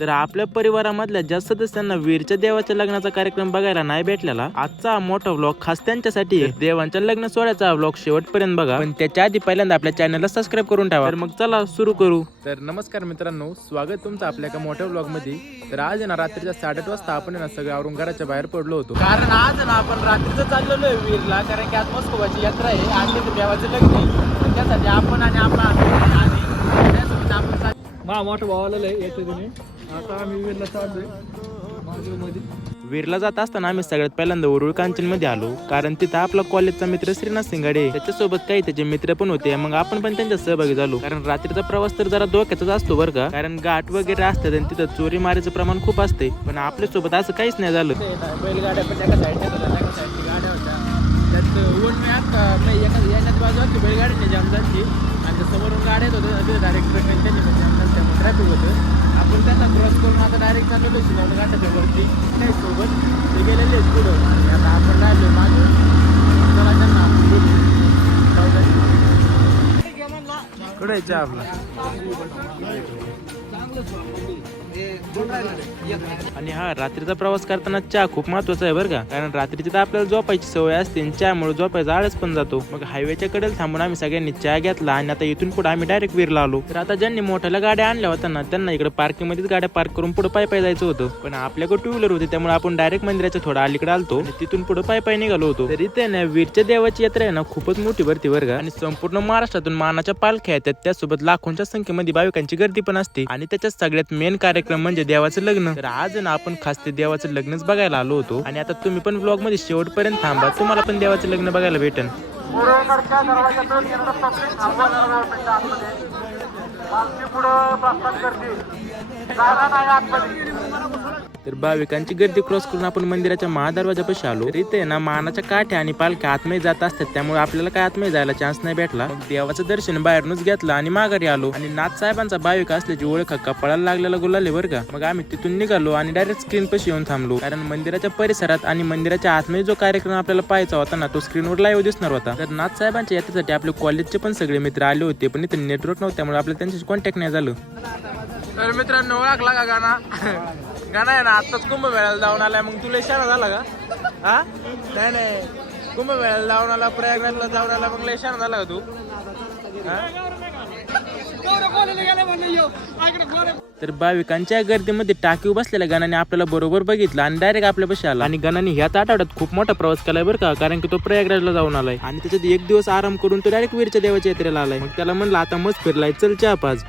तर आपल्या परिवारामधल्या ज्या सदस्यांना वीरच्या देवाच्या लग्नाचा कार्यक्रम बघायला नाही भेटलेला आजचा हा मोठा व्लॉग खास त्यांच्यासाठी. देवांच्या लग्न सोहळ्याचा व्लॉग शेवटपर्यंत बघा. पण त्याच्या आधी पहिल्यांदा आपल्या चॅनलला सबस्क्राईब करून ठेवा. तर मग चला सुरू करू. तर नमस्कार मित्रांनो स्वागत तुमचं आपल्या एका मोठ्या व्लॉगमध्ये. तर आज ना रात्रीच्या साडेआठ वाजता आपण ना सगळं आवरून घराच्या बाहेर पडलो होतो. कारण आज ना आपण रात्रीचं चाललेलो आहे वीरला कारण की आज मस्कोबाची यात्रा आहे आणि देवाचं लग्न आहे. त्यासाठी आपण आणि आपला आपण मोठं भावाला येते तुम्ही. आता आम्ही वेळेला चाललोय. मध्ये वीरला जात असताना आम्ही सगळ्यात पहिल्यांदा उरुळ कांचनमध्ये आलो कारण तिथं आपला कॉलेजचा मित्र श्रीनाथ सिंगाडे. त्याच्यासोबत काही त्याचे मित्र पण होते मग आपण पण त्यांच्या सहभागी झालो. कारण रात्रीचा प्रवास तर जरा धोक्याचाच असतो बरं का? कारण घाट वगैरे असतात आणि तिथं चोरी मारायचं प्रमाण खूप असते. पण आपल्यासोबत असं काहीच नाही झालं. बैलगाड्या जाम झाली आणि त्या समोरून गाड्या येत होत्या डायरेक्ट ट्रॅफिक होतं. आपण त्यांना क्रॉस करून आता डायरेक्ट चाललो शिवण घाटाच्या वरती. नाही सोबत. ते गेलेले पुढं. आणि आता आपण राहिलो मागे. चला त्यांना. कुठे चहा आपला? आणि हा रात्रीचा प्रवास करताना चहा खूप महत्त्वाचा आहे बरं का. कारण रात्रीची तर आपल्याला झोपायची सवय असते आणि चहामुळे झोपायचा आळस पण जातो. मग हायवेच्या कडेला थांबून आम्ही सगळ्यांनी चहा घेतला आणि आता इथून पुढे आम्ही डायरेक्ट वीरला आलो. तर आता ज्यांनी मोठ्याला गाड्या आणल्या होत्या ना त्यांना इकडे पार्किंग मध्येच गाड्या पार्क करून पुढे पाय पाय जायचं होतं. पण आपल्याकडे टू व्हीलर होती त्यामुळे आपण डायरेक्ट मंदिराच्या थोडा अलीकडे आलतो तिथून पुढे पाय पाय निघालो होतो. तर इथे ना वीरच्या देवाची यात्रा आहे ना खूपच मोठी भरती बरं आणि संपूर्ण महाराष्ट्रातून मानाच्या पालख्या येतात त्यासोबत लाखोंच्या संख्येमध्ये भाविकांची गर्दी पण असते. आणि त्याच्यात सगळ्यात मेन कार्यक्रम म्हणजे म्हणजे देवाचं लग्न. तर आज ना आपण खास ते देवाचं लग्नच बघायला आलो होतो. आणि आता तुम्ही पण ब्लॉगमध्ये शेवटपर्यंत थांबा. तुम्हाला पण देवाचं लग्न बघायला भेटन पुढं तर भाविकांची गर्दी क्रॉस करून आपण मंदिराच्या महादरवाजापाशी आलो. तर इथे ना मानाच्या काठ्या आणि पालख्या आतमध्ये जात असतात. त्यामुळे आपल्याला काय आतमध्ये जायला चान्स नाही भेटला. देवाचं दर्शन बाहेरूनच घेतलं आणि माघारी आलो. आणि नाथ साहेबांचा भाविक असल्याची ओळख कपाळाला लागलेला गुलाले बरं का. मग आम्ही तिथून निघालो आणि डायरेक्ट स्क्रीन पशी येऊन थांबलो. कारण मंदिराच्या परिसरात आणि मंदिराच्या आतमध्ये जो कार्यक्रम आपल्याला पाहायचा होता ना तो स्क्रीनवर लाईव्ह दिसणार होता. तर नाथ साहेबांच्या यात्रेसाठी आपले कॉलेजचे पण सगळे मित्र आले होते पण इथे नेटवर्क नव्हत्यामुळे आपल्याला त्यांच्याशी कॉन्टॅक्ट नाही झालं. तर मित्रांनो ओळखला का गाणा? गाणं आहे ना आत्ताच कुंभमेळ्याला जाऊन आलाय. मग तुला इशारा झाला का? हा? नाही नाही. कुंभमेळ्याला जाऊन आला प्रयागराजला जाऊन आला मग लय इशारा झाला का तू? तर भाविकांच्या गर्दीमध्ये टाकीव बसलेल्या गणाने आपल्याला बरोबर बघितलं आणि डायरेक्ट आपल्यापाशी आला. आणि गणाने ह्याच आठवड्यात खूप मोठा प्रवास केलाय बरं का कारण की तो प्रयागराजला जाऊन आलाय. आणि त्याच्यात एक दिवस आराम करून तो डायरेक्ट वीरच्या देवाच्या यात्रेला आलाय. मग त्याला म्हणलं आता मस्त फिरलाय चल चहा पाच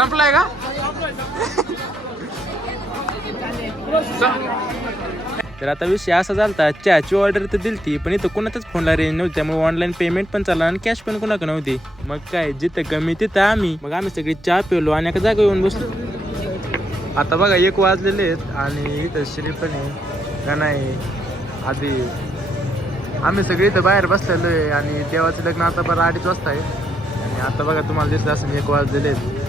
संपलाय का? तर आता विषय असा झालता चहाची ऑर्डर तर दिलती पण इथं कोणाचाच फोनला रेंज नव्हती त्यामुळे ऑनलाईन पेमेंट पण चालला आणि कॅश पण कोणाकडे नव्हती. मग काय जिथं कमी तिथं आम्ही. मग आम्ही सगळी चहा पिलो आणि एका जागा येऊन बसलो. आता बघा एक वाजलेले आहेत आणि इथं श्री पण आहे का नाही आधी आम्ही सगळे इथं बाहेर बसलेलो आहे आणि देवाचं लग्न आता बरं अडीच वाजता आहे. आणि आता बघा तुम्हाला दिसत असं एक वाजलेले आहेत.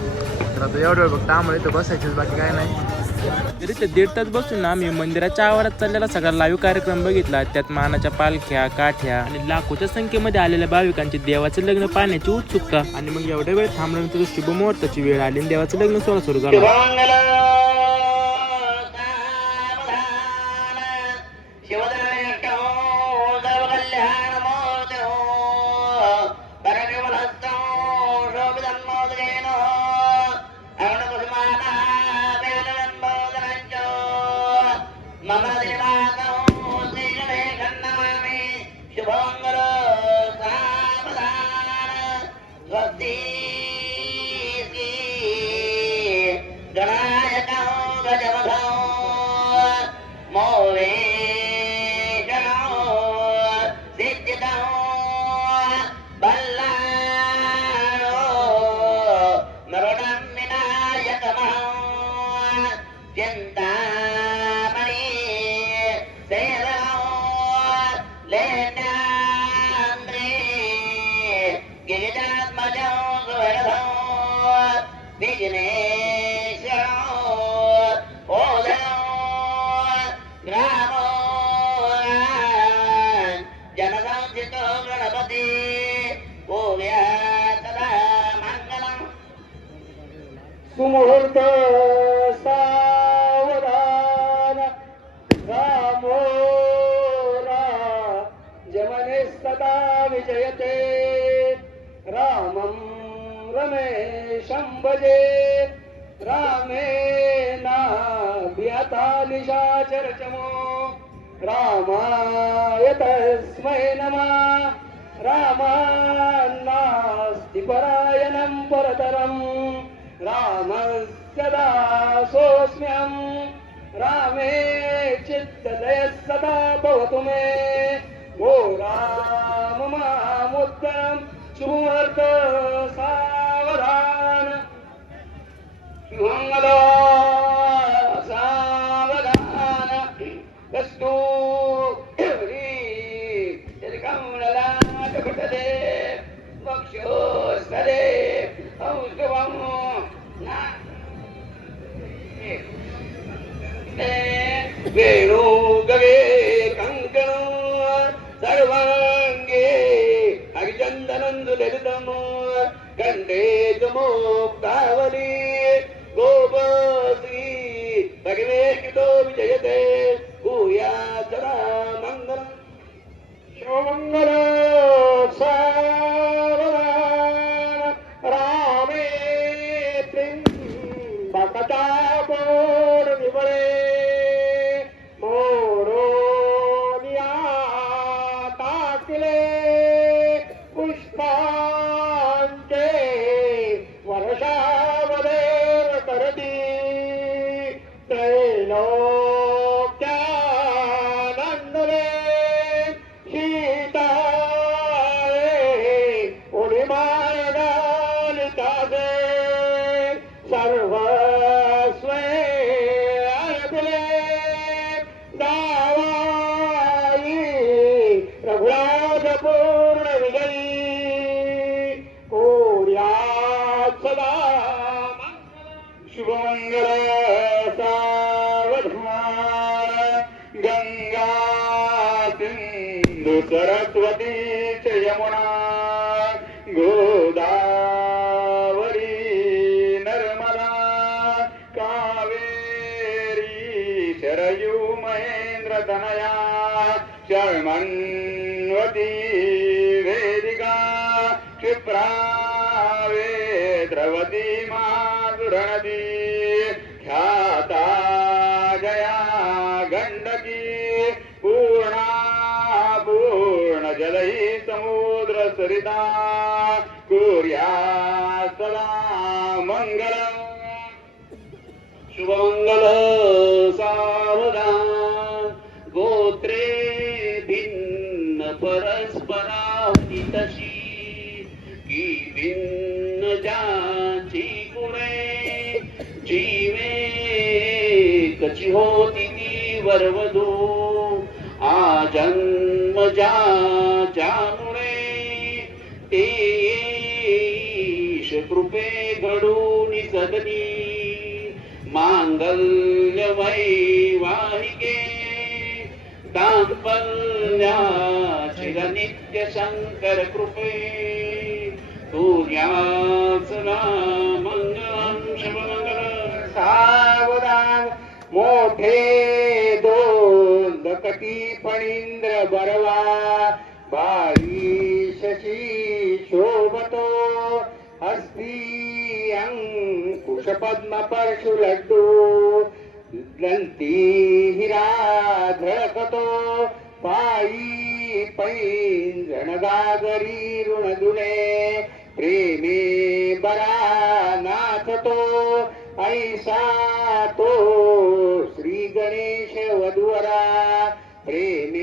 तर आता एवढं वेळ बघ आम्हाला इथं बसायचं बाकी काय नाही. तरी ते दीड तास बसून ना आम्ही मंदिराच्या आवारात चाललेला सगळा लाईव्ह कार्यक्रम बघितला. त्यात मानाच्या पालख्या काठ्या आणि लाखोच्या संख्येमध्ये आलेल्या भाविकांची देवाचं लग्न पाहण्याची उत्सुकता. आणि मग एवढ्या वेळ थांबल्यानंतर शुभ मुहूर्ताची वेळ आली आणि देवाचं लग्न सोहळा सुरू झाला. सदा विजयते। रामम् रमेशम् भजे। रामे रामाय तस्मै नमः। रामान्नास्ति परायणम् पुरतरम् राम सदा रामे चित्तदयः सदा भवतु मे। सावधान शुभमङ्गलो सावधान वस्तु ತನೊಂದು ಲಲಿತಮೋ ಗಂಡೇಗಮೋ ಕಾವಲಿ ಗೋಪಾಸಿ ಭಗವೇಕಿತೋ ವಿಜಯತೆ ಭೂಯಾ ಸದಾ ಮಂಗಲ ಶಿವಮಂಗಲ ರಾಮೇ ಪ್ರಿಂಬ ಕಟಾಪೋ सरस्वतीच यमुना गोदावरी नर्मदा कावेरी शरयू महेंद्र तनया शर्मन्वती वेदिका क्षिप्रावे द्रवती माधुरनदी समुद्र सरिता कुर्या सदा मंगल शुभमङ्गल सावधान गोत्रे भिन्न परस्पराहुती तशी की भिन्न जाची गुणे जीवे कची होती ती वरवधू आ जा कृपे घडून सदनी. मांगल्य वैवाहिके दाम्पल्याचे नित्य शंकर कृपे सूर्यासना मंगलम शुभमंगल सावधान मोठे दोन दकटी फणींद्र बरवा बाई पद्म परशु लड्डू हिरा धळकतो पायी पैंजण गागरी ऋणदुने प्रेमे बरा नाथतो ऐसा तो श्री गणेश वधुवरा प्रेमे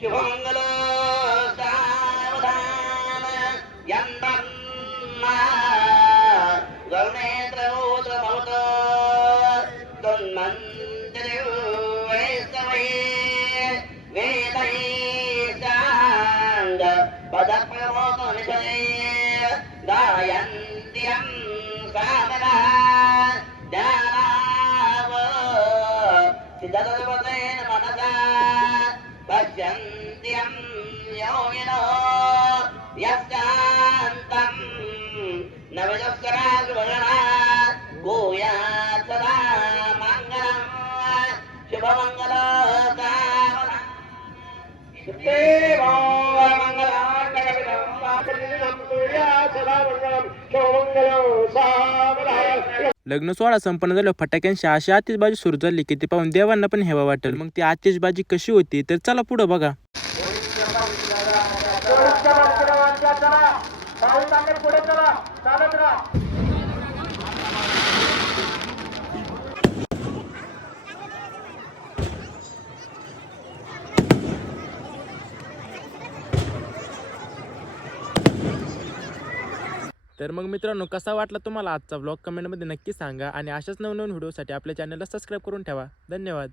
శుభమంగళ గాయంత్యం సామరా జానావ సిద్ధ लग्न सोहळा संपन्न झालं फटाक्यांशी अशी आतिषबाजी सुरू झाली की ते पाहून देवांना पण हेवा वाटेल. मग ती आतिषबाजी कशी होती? तर चला पुढं बघा पोलीसच्या बाजूला वाटल्या चला काही ताकद पुढे चला चालत राहा तर मग मित्रांनो कसा वाटला तुम्हाला आजचा ब्लॉग कमेंटमध्ये नक्की सांगा आणि अशाच नवनवीन व्हिडिओसाठी आपल्या चॅनलला सबस्क्राईब करून ठेवा. धन्यवाद.